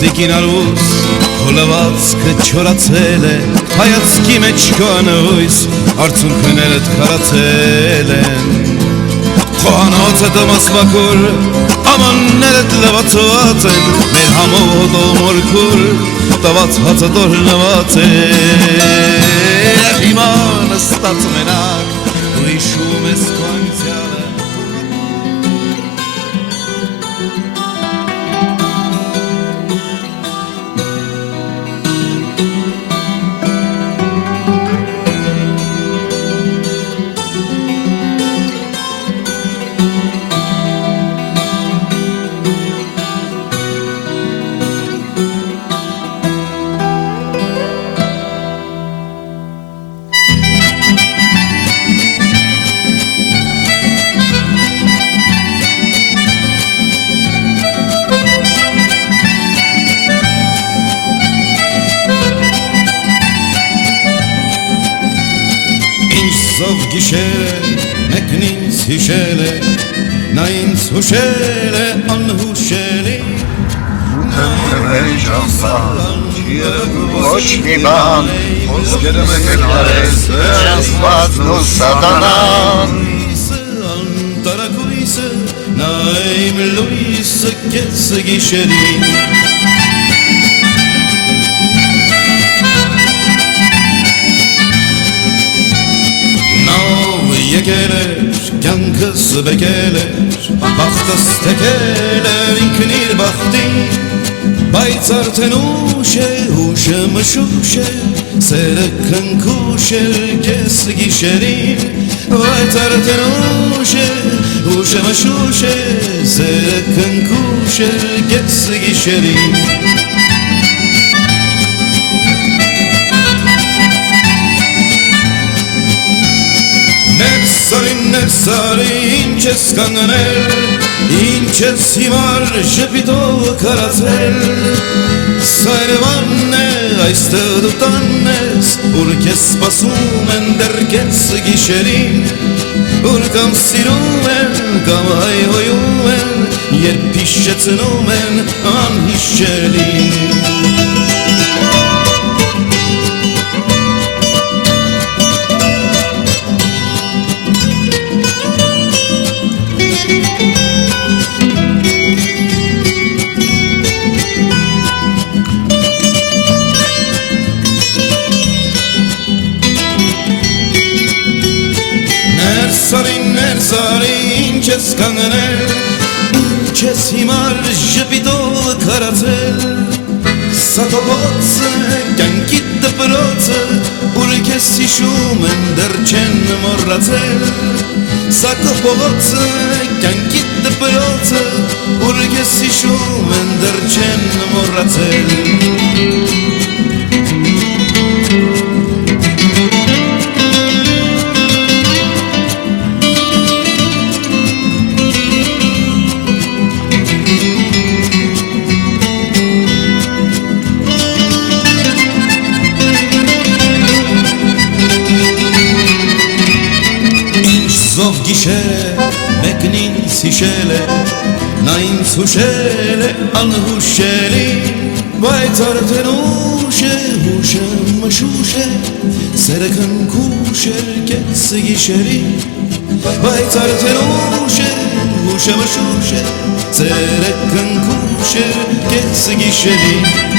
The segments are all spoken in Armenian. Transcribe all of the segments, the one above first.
Տիկինարուս հոլավացքը չորացել է հայացքի մեջ կանույս արցունքներդ քարացել են խոհանոցը դմասվակուր ամաններդ լվացված են մեր համոդո մորքուր տված հացը տորնված է հիմա նստած մենակ դու հիշում ես քո անցյալը Մեկն ինձ հիշել է, նա ինձ հուշել է անհուշելի Թմրվեջ անսան, ոչ մի բան, խոսքերը մեկնարես, ճանցվածն ու սատանան Անտարակույսը, նա իմ լույսը կես գիշերին Եկել էր, կյանքս բեկել էր, բախտս թեկել էր ինքն իր բախտին Բայց արդեն ուշ է, ուշը մշուշ է, սերը քնքուշ էր կես գիշերին Բայց արդեն ուշ է, ուշը մշուշ է, սերը քնքուշ էր կես գիշերին Ներսարի ինչ ես կանգնել, ինչ ես հիմար ժպիտով քարացել Սա Երևանն է, այստեղ դու տանն ես, ուր քեզ սպասում են դեռ կես գիշերին Ուր կամ սիրում են, կամ հայհոյում են, երբ հիշեցնում են անհիշելին Ներսարի ինչ ես կանգնել, ինչ ես հիմար ժպիտով քարացել Սա քո փոցը, կյանքիդ դպրոցը, ուր քեզ հիշում են դեռ չեն մոռացել Սա քո փոցը, կյանքիդ դպրոցը, ուր քեզ հիշում են դեռ չեն մոռացել Մեկն ինձ հիշել է, նա ինձ հուշել է անհուշելի Բայց արդեն ուշ է, հուշը մշուշ է, սերը քնքուշ էր կես գիշերին Բայց արդեն ուշ է, հուշը մշուշ է, սերը քնքուշ էր կես գիշերին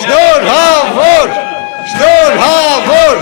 Շնորհավոր, շնորհավոր։